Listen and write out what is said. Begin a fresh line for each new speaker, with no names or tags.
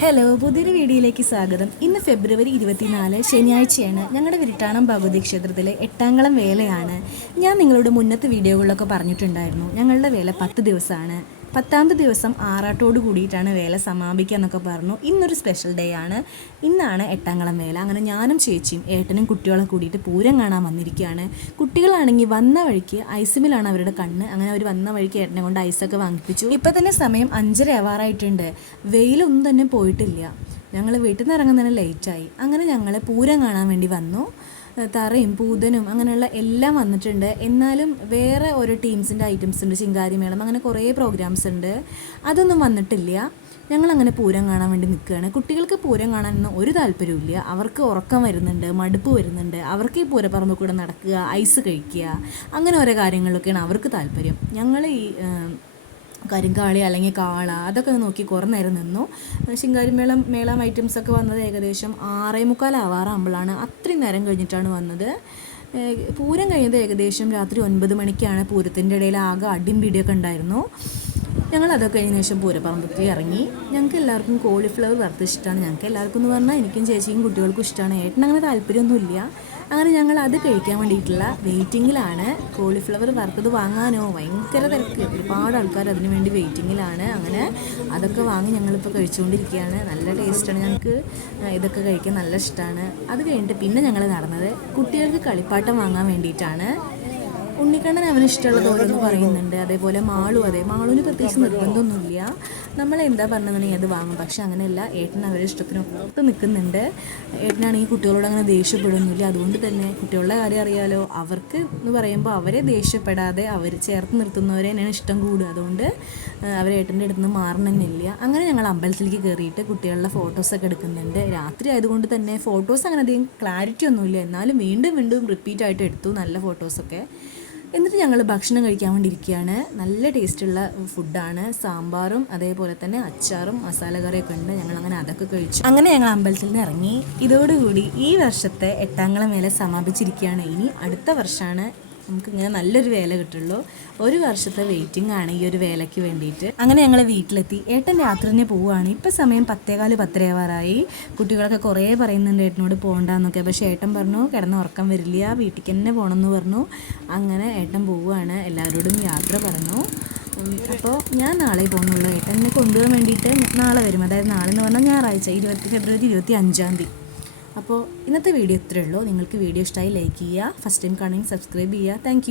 Hello പുതിയൊരു വീഡിയോയിലേക്ക് സ്വാഗതം. ഇന്ന് ഫെബ്രുവരി ഇരുപത്തിനാല് ശനിയാഴ്ചയാണ്. ഞങ്ങളുടെ വിരിട്ടാണം ഭഗവതി ക്ഷേത്രത്തിലെ എട്ടാംകളം വേലയാണ്. ഞാൻ നിങ്ങളുടെ മുന്നത്തെ വീഡിയോകളിലൊക്കെ പറഞ്ഞിട്ടുണ്ടായിരുന്നു. ഞങ്ങളുടെ വേല പത്ത് ദിവസമാണ്. പത്താമത്തെ ദിവസം ആറാട്ടോട് കൂടിയിട്ടാണ് വേല സമാപിക്കുക എന്നൊക്കെ പറഞ്ഞു. ഇന്നൊരു സ്പെഷ്യൽ ഡേ ആണ്. ഇന്നാണ് എട്ടാംകളം വേല. അങ്ങനെ ഞാനും ചേച്ചിയും ഏട്ടനും കുട്ടികളെ കൂടിയിട്ട് പൂരം കാണാൻ വന്നിരിക്കുകയാണ്. കുട്ടികളാണെങ്കിൽ വന്ന വഴിക്ക് ഐസിമിലാണ് അവരുടെ കണ്ണ്. അങ്ങനെ അവർ വന്ന വഴിക്ക് ഏട്ടനെ കൊണ്ട് ഐസൊക്കെ വാങ്ങിപ്പിച്ചു. ഇപ്പം തന്നെ സമയം അഞ്ചര ആവാറായിട്ടുണ്ട്. വെയിലൊന്നും തന്നെ പോയിട്ടില്ല. ഞങ്ങൾ വീട്ടിൽ നിന്ന് ഇറങ്ങുന്നതിന് ലേറ്റായി അങ്ങനെ ഞങ്ങൾ പൂരം കാണാൻ വേണ്ടി വന്നു. തറയും പൂതനും അങ്ങനെയുള്ള എല്ലാം വന്നിട്ടുണ്ട്. എന്നാലും വേറെ ഓരോ ടീംസിന്റെ ഐറ്റംസ് ഉണ്ട്. ചിങ്കാരി മേളം അങ്ങനെ കുറേ പ്രോഗ്രാംസ് ഉണ്ട്. അതൊന്നും വന്നിട്ടില്ല. ഞങ്ങൾ അങ്ങനെ പൂരം കാണാൻ വേണ്ടി നിൽക്കുകയാണ്. കുട്ടികൾക്ക് പൂരം കാണാനൊന്നും ഒരു താല്പര്യമില്ല അവർക്ക് ഉറക്കം വരുന്നുണ്ട് മടുപ്പ് വരുന്നുണ്ട്. അവർക്ക് ഈ പൂരപ്പറമ്പ് കൂടെ നടക്കുക ഐസ് കഴിക്കുക അങ്ങനെ ഓരോ കാര്യങ്ങളൊക്കെയാണ് അവർക്ക് താല്പര്യം. ഞങ്ങൾ ഈ കരിങ്കാളി അല്ലെങ്കിൽ കാള അതൊക്കെ നോക്കി കുറേ നേരം നിന്നു. ശിങ്കാരി മേളം ഐറ്റംസ് ഐറ്റംസൊക്കെ വന്നത് ഏകദേശം ആറേ മുക്കാലാവാറാകുമ്പോഴാണ് അത്രയും നേരം കഴിഞ്ഞിട്ടാണ് വന്നത്. പൂരം കഴിഞ്ഞത് ഏകദേശം രാത്രി ഒൻപത് മണിക്കാണ്. പൂരത്തിന്റെ ഇടയിൽ ആകെ അടിയും പിടിയൊക്കെ ഉണ്ടായിരുന്നു. ഞങ്ങൾ അതൊക്കെ കഴിഞ്ഞ ശേഷം പൂരപ്പറമ്പത്തിൽ ഇറങ്ങി. ഞങ്ങൾക്ക് എല്ലാവർക്കും കോളിഫ്ലവർ വറുത്ത് ഇഷ്ടമാണ്. ഞങ്ങൾക്ക് എല്ലാവർക്കും എന്ന് പറഞ്ഞാൽ എനിക്കും ചേച്ചിക്കും കുട്ടികൾക്കും ഇഷ്ടമാണ്. ഏട്ടൻ അങ്ങനെ താല്പര്യമൊന്നുമില്ല. അങ്ങനെ ഞങ്ങൾ അത് കഴിക്കാൻ വേണ്ടിയിട്ടുള്ള വെയിറ്റിങ്ങിലാണ്. കോളിഫ്ലവർ വറുത്തത് വാങ്ങാനോ? ഭയങ്കര തിരക്ക്. ഒരുപാട് ആൾക്കാർ അതിനു വേണ്ടി വെയിറ്റിങ്ങിലാണ്. അങ്ങനെ അതൊക്കെ വാങ്ങി ഞങ്ങളിപ്പോൾ കഴിച്ചുകൊണ്ടിരിക്കുകയാണ്. നല്ല ടേസ്റ്റാണ് ഞങ്ങൾക്ക്. ഇതൊക്കെ കഴിക്കാൻ നല്ല ഇഷ്ടമാണ്. അത് കഴിഞ്ഞിട്ട് പിന്നെ ഞങ്ങൾ നടന്നത് കുട്ടികൾക്ക് കളിപ്പാട്ടം വാങ്ങാൻ വേണ്ടിയിട്ടാണ്. ഉണ്ണിക്കണ്ണൻ അവന് ഇഷ്ടമുള്ളത് ഓരോന്ന് പറയുന്നുണ്ട്. അതേപോലെ മാളും അതെ. മാളുവിന് പ്രത്യേകിച്ച് നിർബന്ധമൊന്നുമില്ല. നമ്മൾ എന്താ പറഞ്ഞതെന്നുണ്ടെങ്കിൽ അത് വാങ്ങും. പക്ഷെ അങ്ങനെയല്ല ഏട്ടൻ അവരുടെ ഇഷ്ടത്തിനൊത്ത് നിൽക്കുന്നുണ്ട്. ഏട്ടനാണെങ്കിൽ കുട്ടികളോട് അങ്ങനെ ദേഷ്യപ്പെടുന്നില്ല. അതുകൊണ്ട് തന്നെ കുട്ടികളുടെ കാര്യം അറിയാലോ. അവർക്ക് എന്ന് പറയുമ്പോൾ അവരെ ദേഷ്യപ്പെടാതെ അവർ ചേർത്ത് നിർത്തുന്നവരെ തന്നെയാണ് ഇഷ്ടം കൂടുക. അതുകൊണ്ട് അവർ ഏട്ടന്റെ അടുത്ത് നിന്ന് മാറണമെന്നില്ല. അങ്ങനെ ഞങ്ങൾ അമ്പലത്തിലേക്ക് കയറിയിട്ട് കുട്ടികളുടെ ഫോട്ടോസൊക്കെ എടുക്കുന്നുണ്ട്. രാത്രി ആയതുകൊണ്ട് തന്നെ ഫോട്ടോസ് അങ്ങനെ അധികം ക്ലാരിറ്റി ഒന്നുമില്ല. എന്നാലും വീണ്ടും വീണ്ടും റിപ്പീറ്റ് ആയിട്ട് എടുത്തു. നല്ല ഫോട്ടോസൊക്കെ. എന്നിട്ട് ഞങ്ങൾ ഭക്ഷണം കഴിക്കാൻ വേണ്ടി ഇരിക്കുകയാണ് നല്ല ടേസ്റ്റുള്ള ഫുഡാണ്. സാമ്പാറും അതേപോലെ തന്നെ അച്ചാറും മസാല കറിയൊക്കെ ഉണ്ട്. ഞങ്ങൾ അങ്ങനെ അതൊക്കെ കഴിച്ചു. അങ്ങനെ ഞങ്ങൾ അമ്പലത്തിൽ നിന്ന് ഇറങ്ങി. ഇതോടുകൂടി ഈ വർഷത്തെ എട്ടാംകുളം മേലെ സമാപിച്ചിരിക്കുകയാണ്. ഇനി അടുത്ത വർഷമാണ് നമുക്ക് ഇങ്ങനെ നല്ലൊരു വേല കിട്ടുള്ളൂ. ഒരു വർഷത്തെ വെയിറ്റിംഗ് ആണ് ഈ ഒരു വേലയ്ക്ക് വേണ്ടിയിട്ട്. അങ്ങനെ ഞങ്ങൾ വീട്ടിലെത്തി. ഏട്ടൻ രാത്രി തന്നെ പോവുകയാണ് ഇപ്പം സമയം പത്തേകാൽ പത്തരയാവാറായി. കുട്ടികളൊക്കെ കുറേ പറയുന്നുണ്ട് ഏട്ടനോട് പോകണ്ടെന്നൊക്കെ പക്ഷേ ഏട്ടൻ പറഞ്ഞു കിടന്ന് ഉറക്കം വരില്ല. വീട്ടിലേക്ക് തന്നെ പോകണമെന്ന് പറഞ്ഞു. അങ്ങനെ ഏട്ടൻ പോവുകയാണ് എല്ലാവരോടും യാത്ര പറഞ്ഞു. അപ്പോൾ ഞാൻ നാളെ പോകുന്നുള്ളൂ. ഏട്ടനെ കൊണ്ടുപോകാൻ വേണ്ടിയിട്ട് നാളെ വരും. അതായത് നാളെ എന്ന് പറഞ്ഞാൽ ഞായറാഴ്ച ഇരുപത്തി ഫെബ്രുവരി ഇരുപത്തി അഞ്ചാം തീയതി. അപ്പോൾ ഇന്നത്തെ വീഡിയോ ഇത്രയേ ഉള്ളൂ. നിങ്ങൾക്ക് വീഡിയോ ഇഷ്ടമായി ലൈക്ക് ചെയ്യുക ഫസ്റ്റ് ടൈം കാണുമെങ്കിൽ സബ്സ്ക്രൈബ് ചെയ്യുക. താങ്ക്